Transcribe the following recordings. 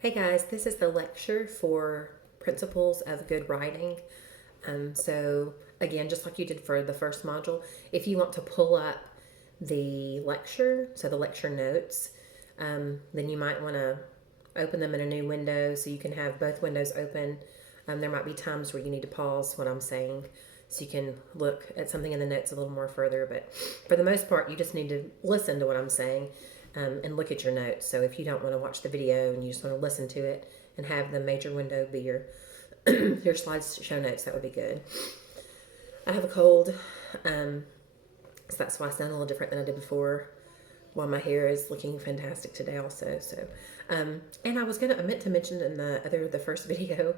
Hey guys, this is the lecture for Principles of Good Writing. So, again, just like you did for the first module, if you want to pull up the lecture, so the lecture notes, then you might want to open them in a new window so you can have both windows open. There might be times where you need to pause what I'm saying so you can look at something in the notes a little more further, but for the most part, you just need to listen to what I'm saying and look at your notes. So if you don't want to watch the video and you just want to listen to it and have the major window be your your slides show notes, that would be good. I have a cold, so that's why I sound a little different than I did before. While my hair is looking fantastic today, also. So, and I meant to mention in the first video,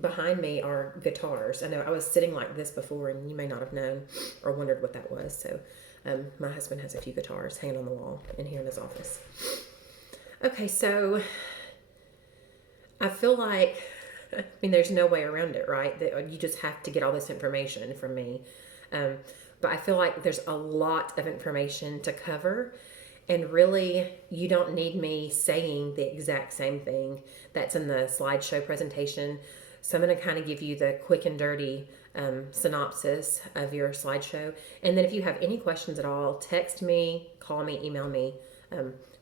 behind me are guitars. I know I was sitting like this before, and you may not have known or wondered what that was. So, my husband has a few guitars hanging on the wall in here in his office. Okay, so I feel like, I mean, there's no way around it, right? That you just have to get all this information from me. But I feel like there's a lot of information to cover, and really, you don't need me saying the exact same thing that's in the slideshow presentation. So I'm going to kind of give you the quick and dirty synopsis of your slideshow. And then if you have any questions at all, text me, call me, email me,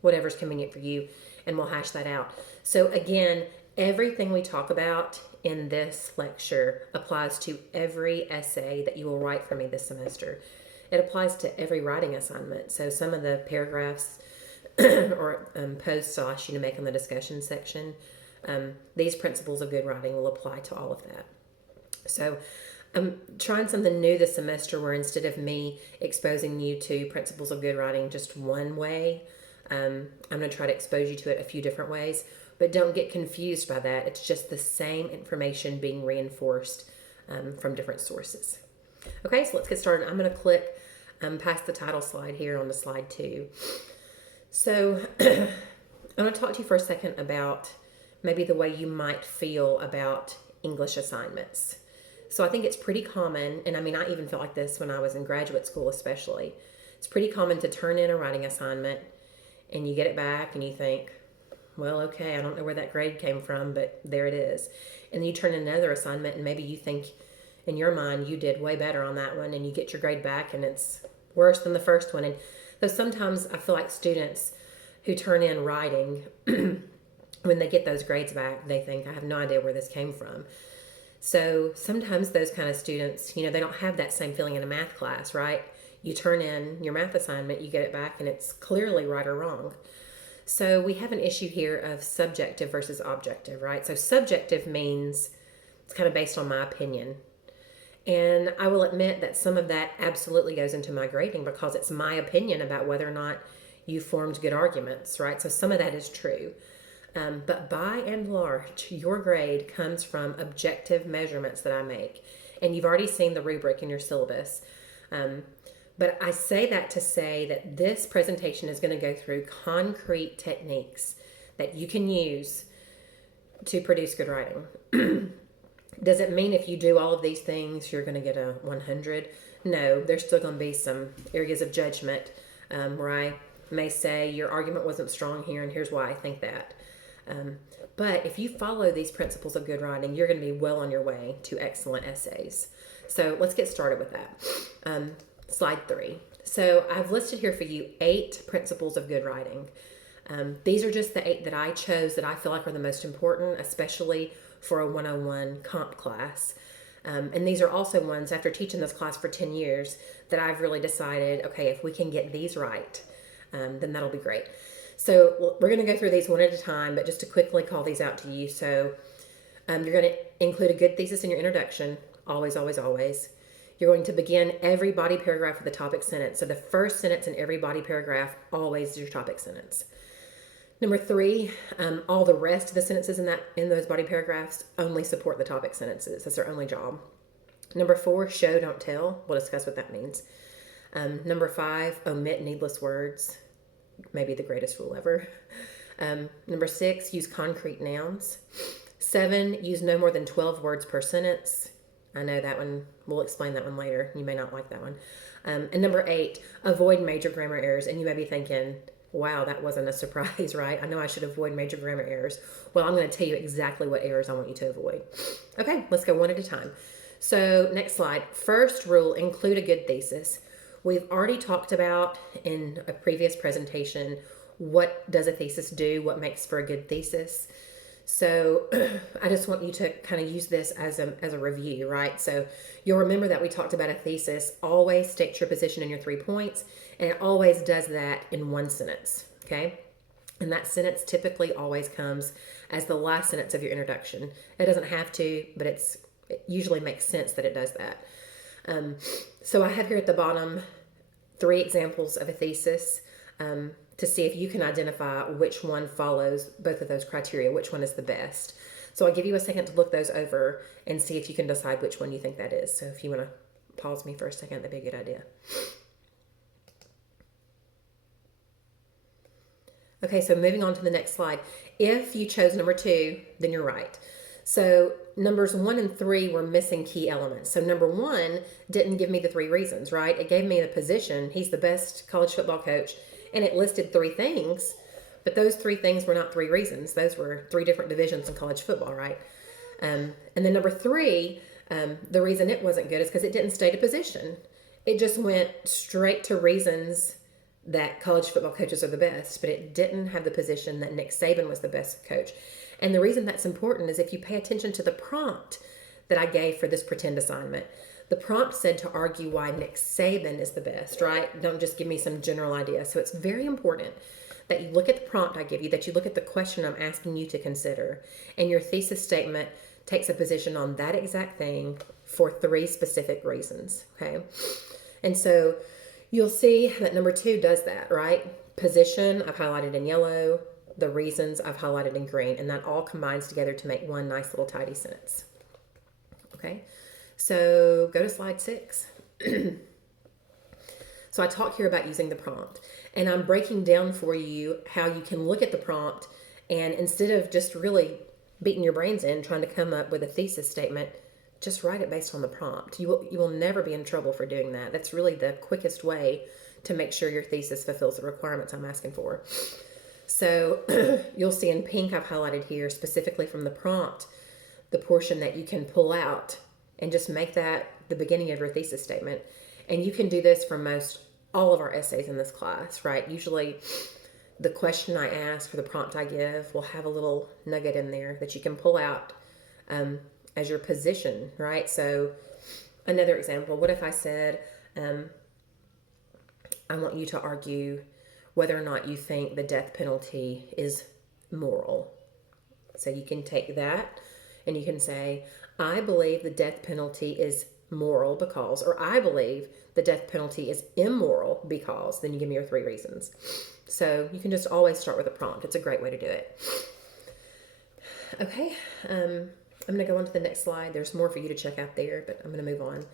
whatever's convenient for you, and we'll hash that out. So again, everything we talk about in this lecture applies to every essay that you will write for me this semester. It applies to every writing assignment. So some of the paragraphs or posts I'll ask you to make in the discussion section, these principles of good writing will apply to all of that. So I'm trying something new this semester where instead of me exposing you to principles of good writing just one way, I'm going to try to expose you to it a few different ways. But don't get confused by that. It's just the same information being reinforced from different sources. Okay, so let's get started. I'm going to click past the title slide here on to slide 2. So I'm going to talk to you for a second about maybe the way you might feel about English assignments. So I think it's pretty common, and I mean, I even felt like this when I was in graduate school especially. It's pretty common to turn in a writing assignment and you get it back and you think, well, okay, I don't know where that grade came from, but there it is. And then you turn in another assignment and maybe you think in your mind you did way better on that one and you get your grade back and it's worse than the first one. And so sometimes I feel like students who turn in writing, when they get those grades back, they think, I have no idea where this came from. So sometimes those kind of students, they don't have that same feeling in a math class, right? You turn in your math assignment, you get it back, and it's clearly right or wrong. So we have an issue here of subjective versus objective, right? So subjective means it's kind of based on my opinion. And I will admit that some of that absolutely goes into my grading because it's my opinion about whether or not you formed good arguments, right? So some of that is true. But by and large, your grade comes from objective measurements that I make. And you've already seen the rubric in your syllabus. But I say that to say that this presentation is going to go through concrete techniques that you can use to produce good writing. Does it mean if you do all of these things, you're going to get a 100? No, there's still going to be some areas of judgment where I may say your argument wasn't strong here and here's why I think that. But if you follow these principles of good writing, you're going to be well on your way to excellent essays. So let's get started with that. Slide 3. So I've listed here for you 8 principles of good writing. These are just the 8 that I chose that I feel like are the most important, especially for a 101 comp class. And these are also ones, after teaching this class for 10 years, that I've really decided, okay, if we can get these right, then that'll be great. So we're going to go through these one at a time, but just to quickly call these out to you. So you're going to include a good thesis in your introduction, always, always, always. You're going to begin every body paragraph with a topic sentence. So the first sentence in every body paragraph always is your topic sentence. Number 3, all the rest of the sentences in those body paragraphs only support the topic sentences. That's their only job. Number 4, show, don't tell. We'll discuss what that means. Number 5, omit needless words. Maybe the greatest rule ever. Number 6, use concrete nouns. 7, use no more than 12 words per sentence. I know that one. We'll explain that one later. You may not like that one. And number 8, avoid major grammar errors. And you may be thinking, wow, that wasn't a surprise, right? I know I should avoid major grammar errors. Well, I'm going to tell you exactly what errors I want you to avoid. Okay, let's go one at a time. So, next slide. First rule, include a good thesis. We've already talked about in a previous presentation what does a thesis do, what makes for a good thesis. So I just want you to kind of use this as a review, right? So you'll remember that we talked about a thesis. Always state your position in your 3 points, and it always does that in one sentence, okay? And that sentence typically always comes as the last sentence of your introduction. It doesn't have to, but it usually makes sense that it does that. So I have here at the bottom 3 examples of a thesis. To see if you can identify which one follows both of those criteria, which one is the best. So I'll give you a second to look those over and see if you can decide which one you think that is. So if you want to pause me for a second, that'd be a good idea. Okay, so moving on to the next slide. If you chose number 2, then you're right. So numbers 1 and 3 were missing key elements. So number 1 didn't give me the 3 reasons, right? It gave me the position. He's the best college football coach. And it listed 3 things, but those 3 things were not 3 reasons. Those were 3 different divisions in college football, right? And then number 3, the reason it wasn't good is because it didn't state a position. It just went straight to reasons that college football coaches are the best, but it didn't have the position that Nick Saban was the best coach. And the reason that's important is if you pay attention to the prompt that I gave for this pretend assignment. The prompt said to argue why Nick Saban is the best, right? Don't just give me some general idea. So it's very important that you look at the prompt I give you, that you look at the question I'm asking you to consider, and your thesis statement takes a position on that exact thing for 3 specific reasons, okay? And so you'll see that number 2 does that, right? Position, I've highlighted in yellow. The reasons, I've highlighted in green, and that all combines together to make one nice little tidy sentence, okay? So go to slide 6. So I talk here about using the prompt, and I'm breaking down for you how you can look at the prompt and instead of just really beating your brains in trying to come up with a thesis statement, just write it based on the prompt. You will never be in trouble for doing that. That's really the quickest way to make sure your thesis fulfills the requirements I'm asking for. So you'll see in pink I've highlighted here specifically from the prompt the portion that you can pull out and just make that the beginning of your thesis statement. And you can do this for most all of our essays in this class, right? Usually the question I ask or the prompt I give will have a little nugget in there that you can pull out as your position, right? So another example, what if I said, I want you to argue whether or not you think the death penalty is moral. So you can take that and you can say, I believe the death penalty is moral because, or I believe the death penalty is immoral because, then you give me your 3 reasons. So you can just always start with a prompt. It's a great way to do it. Okay, I'm going to go on to the next slide. There's more for you to check out there, but I'm going to move on.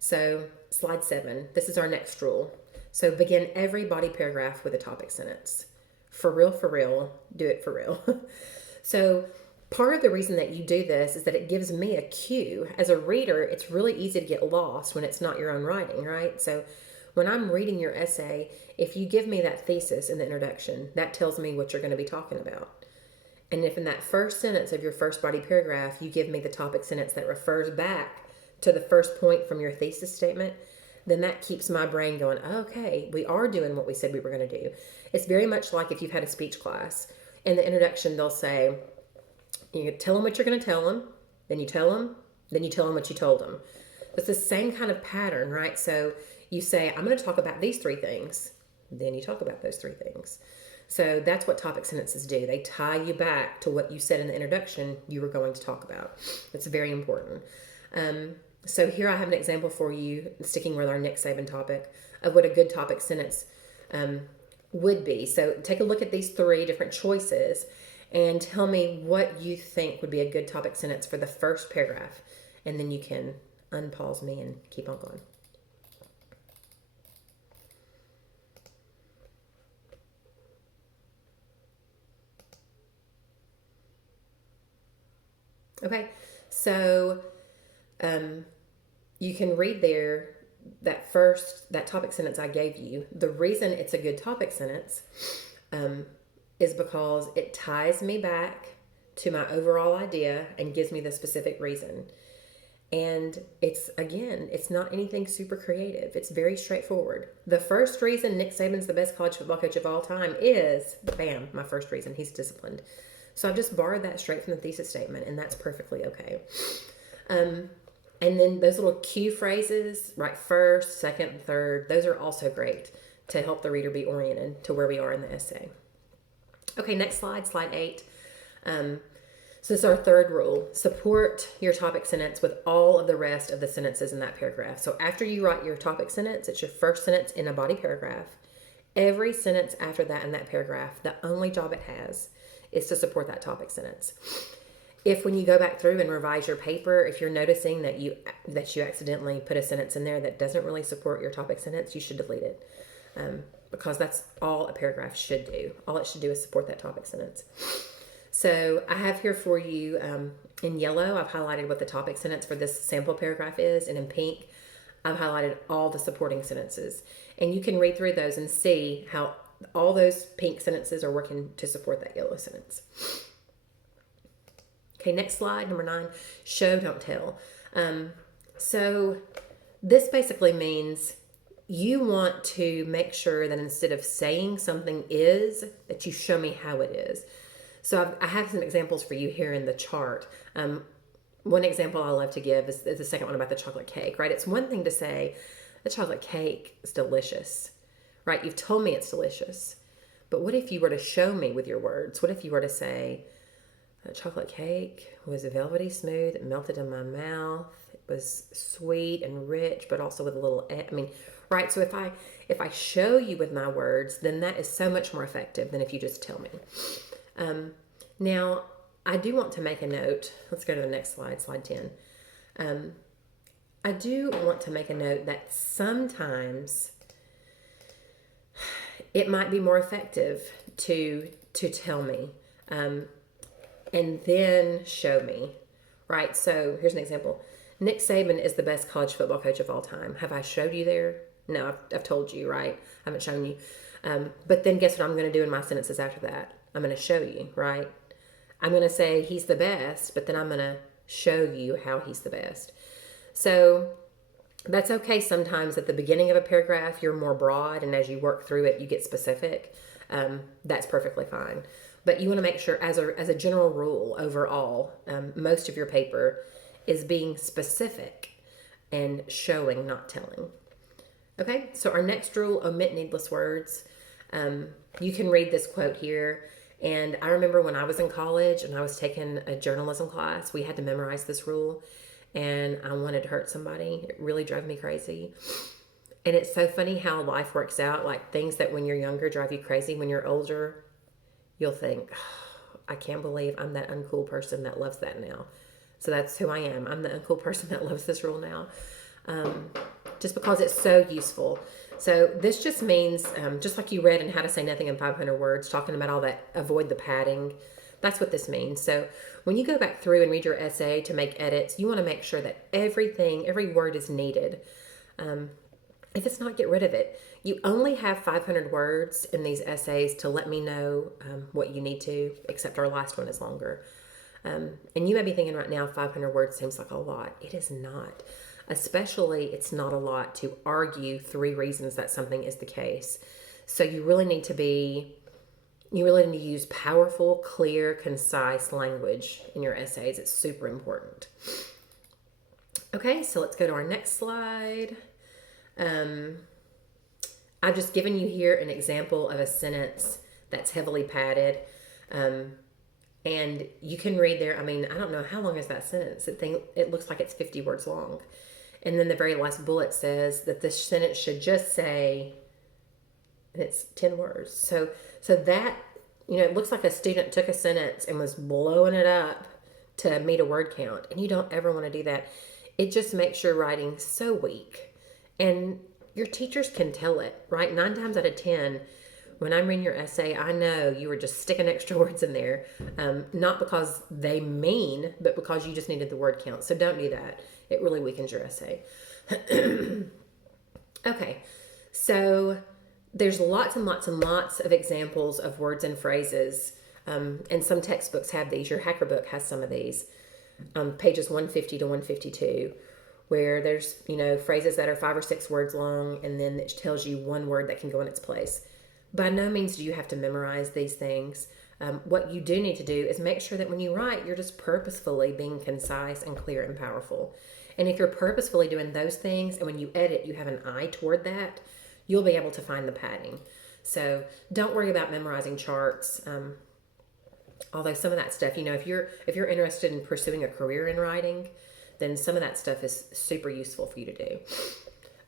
So slide 7, this is our next rule. So begin every body paragraph with a topic sentence. For real, do it for real. So part of the reason that you do this is that it gives me a cue. As a reader, it's really easy to get lost when it's not your own writing, right? So when I'm reading your essay, if you give me that thesis in the introduction, that tells me what you're going to be talking about. And if in that first sentence of your first body paragraph, you give me the topic sentence that refers back to the first point from your thesis statement, then that keeps my brain going, okay, we are doing what we said we were going to do. It's very much like if you've had a speech class. In the introduction, they'll say, you tell them what you're going to tell them, then you tell them, then you tell them what you told them. It's the same kind of pattern, right? So you say, I'm going to talk about these 3 things, then you talk about those 3 things. So that's what topic sentences do. They tie you back to what you said in the introduction you were going to talk about. It's very important. So here I have an example for you, sticking with our Nick Saban topic, of what a good topic sentence would be. So take a look at these 3 different choices and tell me what you think would be a good topic sentence for the first paragraph. And then you can unpause me and keep on going. Okay, so you can read there that topic sentence I gave you, the reason it's a good topic sentence is because it ties me back to my overall idea and gives me the specific reason. And it's not anything super creative. It's very straightforward. The first reason Nick Saban's the best college football coach of all time is, bam, my first reason, he's disciplined. So I've just borrowed that straight from the thesis statement, and that's perfectly okay. And then those little cue phrases, right, first, second, third, those are also great to help the reader be oriented to where we are in the essay. Okay, next slide, slide 8. So this is our third rule. Support your topic sentence with all of the rest of the sentences in that paragraph. So after you write your topic sentence, it's your first sentence in a body paragraph. Every sentence after that in that paragraph, the only job it has is to support that topic sentence. If when you go back through and revise your paper, if you're noticing that you accidentally put a sentence in there that doesn't really support your topic sentence, you should delete it. Because that's all a paragraph should do. All it should do is support that topic sentence. So I have here for you in yellow, I've highlighted what the topic sentence for this sample paragraph is, and in pink, I've highlighted all the supporting sentences. And you can read through those and see how all those pink sentences are working to support that yellow sentence. Okay, next slide, number 9, show, don't tell. So this basically means you want to make sure that instead of saying something is, that you show me how it is. So I have some examples for you here in the chart. One example I love to give is the second one about the chocolate cake, right? It's one thing to say, the chocolate cake is delicious, right? You've told me it's delicious. But what if you were to show me with your words? What if you were to say, the chocolate cake was velvety smooth, it melted in my mouth, it was sweet and rich, but also with a little, right? So if I show you with my words, then that is so much more effective than if you just tell me. Now, I do want to make a note. Let's go to the next slide, slide 10. I do want to make a note that sometimes it might be more effective to tell me and then show me, right? So here's an example. Nick Saban is the best college football coach of all time. Have I showed you there? No, I've told you, right? I haven't shown you. But then guess what I'm going to do in my sentences after that? I'm going to show you, right? I'm going to say he's the best, but then I'm going to show you how he's the best. So that's okay sometimes at the beginning of a paragraph, you're more broad, and as you work through it, you get specific. That's perfectly fine. But you want to make sure, as a general rule overall, most of your paper is being specific and showing, not telling. Okay, so our next rule, omit needless words. You can read this quote here. And I remember when I was in college and I was taking a journalism class, we had to memorize this rule, and I wanted to hurt somebody. It really drove me crazy. And it's so funny how life works out. Like things that when you're younger drive you crazy, when you're older, you'll think, oh, I can't believe I'm that uncool person that loves that now. So that's who I am. I'm the uncool person that loves this rule now. Just because it's so useful. So this just means, just like you read in How to Say Nothing in 500 Words, talking about all that, avoid the padding. That's what this means. So when you go back through and read your essay to make edits, you want to make sure that every word is needed. If it's not, get rid of it. You only have 500 words in these essays to let me know what you need to, except our last one is longer. And you may be thinking right now, 500 words seems like a lot. It is not. Especially, it's not a lot to argue 3 reasons that something is the case. So you really need to use powerful, clear, concise language in your essays. It's super important. Okay, so let's go to our next slide. I've just given you here an example of a sentence that's heavily padded. And you can read there, I don't know, how long is that sentence? It looks like it's 50 words long. And then the very last bullet says that this sentence should just say, and it's 10 words. So that, it looks like a student took a sentence and was blowing it up to meet a word count. And you don't ever want to do that. It just makes your writing so weak. And your teachers can tell it, right? 9 times out of 10, when I'm reading your essay, I know you were just sticking extra words in there, not because they mean, but because you just needed the word count. So don't do that. It really weakens your essay. Okay, so there's lots and lots and lots of examples of words and phrases, and some textbooks have these. Your Hacker book has some of these, pages 150 to 152, where there's phrases that are 5 or 6 words long, and then it tells you one word that can go in its place. By no means do you have to memorize these things. What you do need to do is make sure that when you write, you're just purposefully being concise and clear and powerful. And if you're purposefully doing those things, and when you edit, you have an eye toward that, you'll be able to find the padding. So don't worry about memorizing charts. Although some of that stuff, if you're interested in pursuing a career in writing, then some of that stuff is super useful for you to do.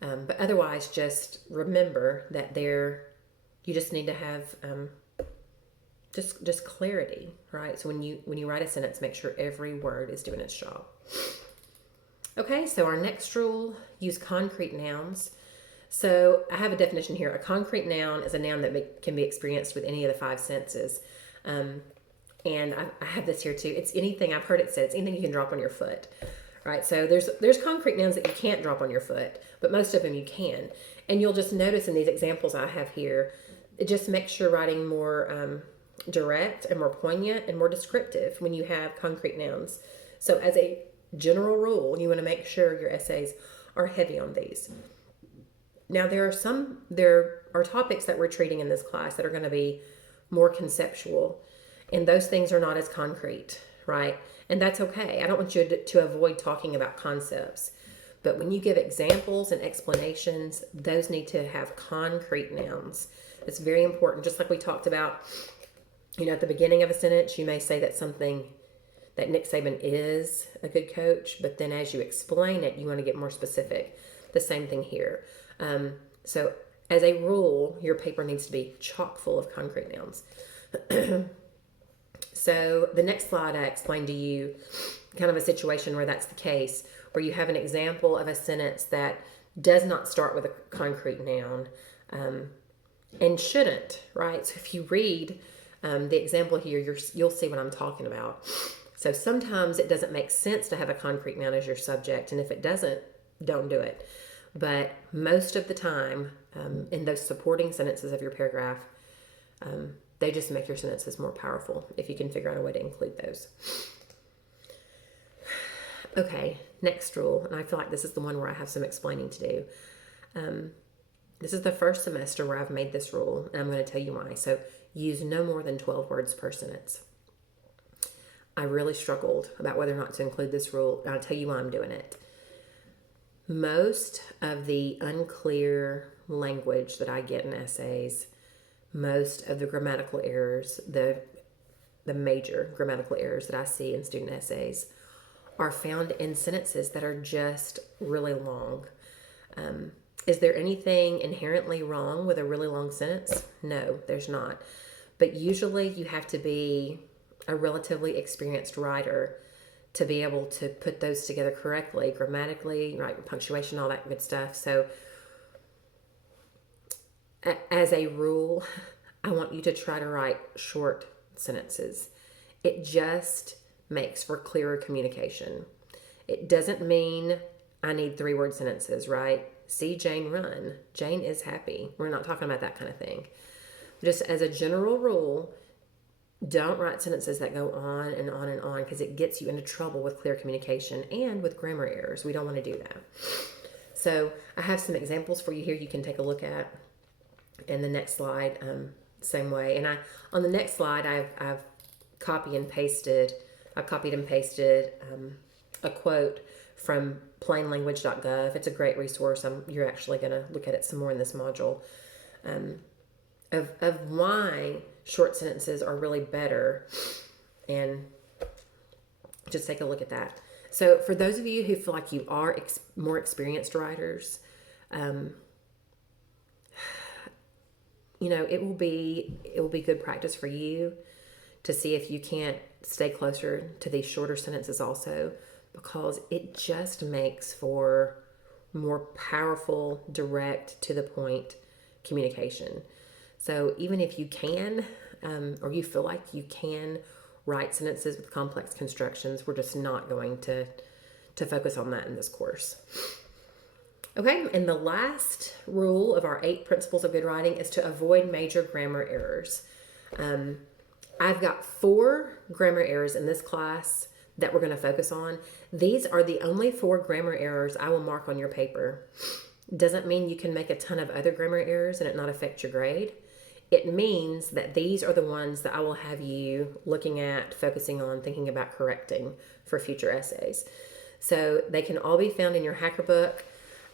But otherwise, just remember that you just need to have just clarity, right? So when you write a sentence, make sure every word is doing its job. Okay, so our next rule: use concrete nouns. So I have a definition here. A concrete noun is a noun that can be experienced with any of the 5 senses. And I have this here too. It's anything, I've heard it said, it's anything you can drop on your foot, right? So there's concrete nouns that you can't drop on your foot, but most of them you can. And you'll just notice in these examples I have here, it just makes your writing more direct and more poignant and more descriptive when you have concrete nouns. So as a general rule, you want to make sure your essays are heavy on these. Now there are topics that we're treating in this class that are going to be more conceptual, and those things are not as concrete, right? And that's okay. I don't want you to avoid talking about concepts, but when you give examples and explanations, those need to have concrete nouns. It's very important. Just like we talked about, at the beginning of a sentence, you may say that Nick Saban is a good coach, but then as you explain it, you want to get more specific. The same thing here. So as a rule, your paper needs to be chock full of concrete nouns. So the next slide, I explained to you kind of a situation where that's the case, where you have an example of a sentence that does not start with a concrete noun, and shouldn't, right? So if you read the example here, you'll see what I'm talking about. So sometimes it doesn't make sense to have a concrete noun as your subject, and if it doesn't, don't do it. But most of the time, in those supporting sentences of your paragraph, they just make your sentences more powerful if you can figure out a way to include those. Okay, next rule, and I feel like this is the one where I have some explaining to do. This is the first semester where I've made this rule, and I'm going to tell you why. So use no more than 12 words per sentence. I really struggled about whether or not to include this rule, and I'll tell you why I'm doing it. Most of the unclear language that I get in essays, most of the grammatical errors, the major grammatical errors that I see in student essays are found in sentences that are just really long. Is there anything inherently wrong with a really long sentence? No, there's not. But usually you have to be a relatively experienced writer to be able to put those together correctly, grammatically, right, punctuation, all that good stuff. So as a rule, I want you to try to write short sentences. It just makes for clearer communication. It doesn't mean I need 3-word sentences, right? See Jane run. Jane is happy. We're not talking about that kind of thing. Just as a general rule, don't write sentences that go on and on and on, because it gets you into trouble with clear communication and with grammar errors. We don't want to do that. So I have some examples for you here you can take a look at. And the next slide, same way. And on the next slide, I've copied and pasted a quote from plainlanguage.gov. It's a great resource. You're actually going to look at it some more in this module, of why short sentences are really better, and just take a look at that. So for those of you who feel like you are more experienced writers, it will be good practice for you to see if you can't stay closer to these shorter sentences also, because it just makes for more powerful, direct, to the point communication. So even if you can, or you feel like you can write sentences with complex constructions, we're just not going to focus on that in this course. Okay, and the last rule of our 8 principles of good writing is to avoid major grammar errors. I've got 4 grammar errors in this class that we're going to focus on. These are the only 4 grammar errors I will mark on your paper. Doesn't mean you can make a ton of other grammar errors and it not affect your grade. It means that these are the ones that I will have you looking at, focusing on, thinking about correcting for future essays. So they can all be found in your Hacker book,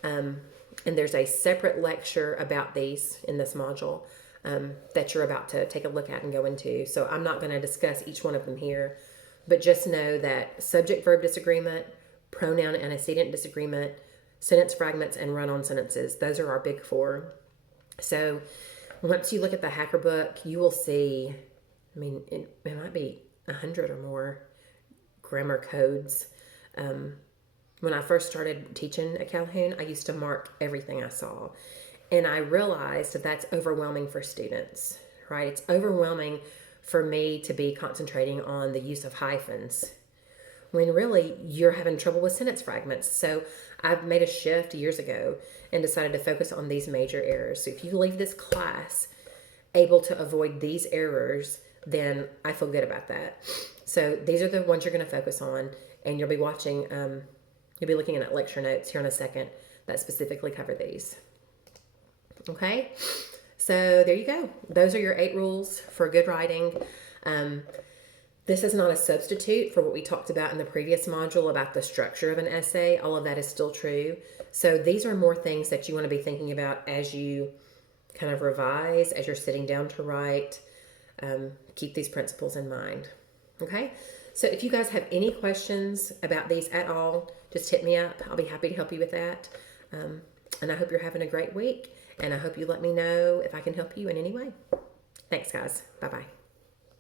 and there's a separate lecture about these in this module that you're about to take a look at and go into. So I'm not going to discuss each one of them here, but just know that subject-verb disagreement, pronoun antecedent disagreement, sentence fragments, and run-on sentences, those are our big 4. So once you look at the Hacker book, you will see, it might be 100 or more grammar codes. When I first started teaching at Calhoun, I used to mark everything I saw. And I realized that that's overwhelming for students, right? It's overwhelming for me to be concentrating on the use of hyphens when really you're having trouble with sentence fragments. So I've made a shift years ago and decided to focus on these major errors. So if you leave this class able to avoid these errors, then I feel good about that. So these are the ones you're going to focus on, and you'll be watching, you'll be looking at lecture notes here in a second that specifically cover these. Okay, so there you go. Those are your 8 rules for good writing. This is not a substitute for what we talked about in the previous module about the structure of an essay. All of that is still true. So these are more things that you want to be thinking about as you kind of revise, as you're sitting down to write. Keep these principles in mind. Okay, so if you guys have any questions about these at all, just hit me up. I'll be happy to help you with that. And I hope you're having a great week. And I hope you let me know if I can help you in any way. Thanks, guys. Bye-bye.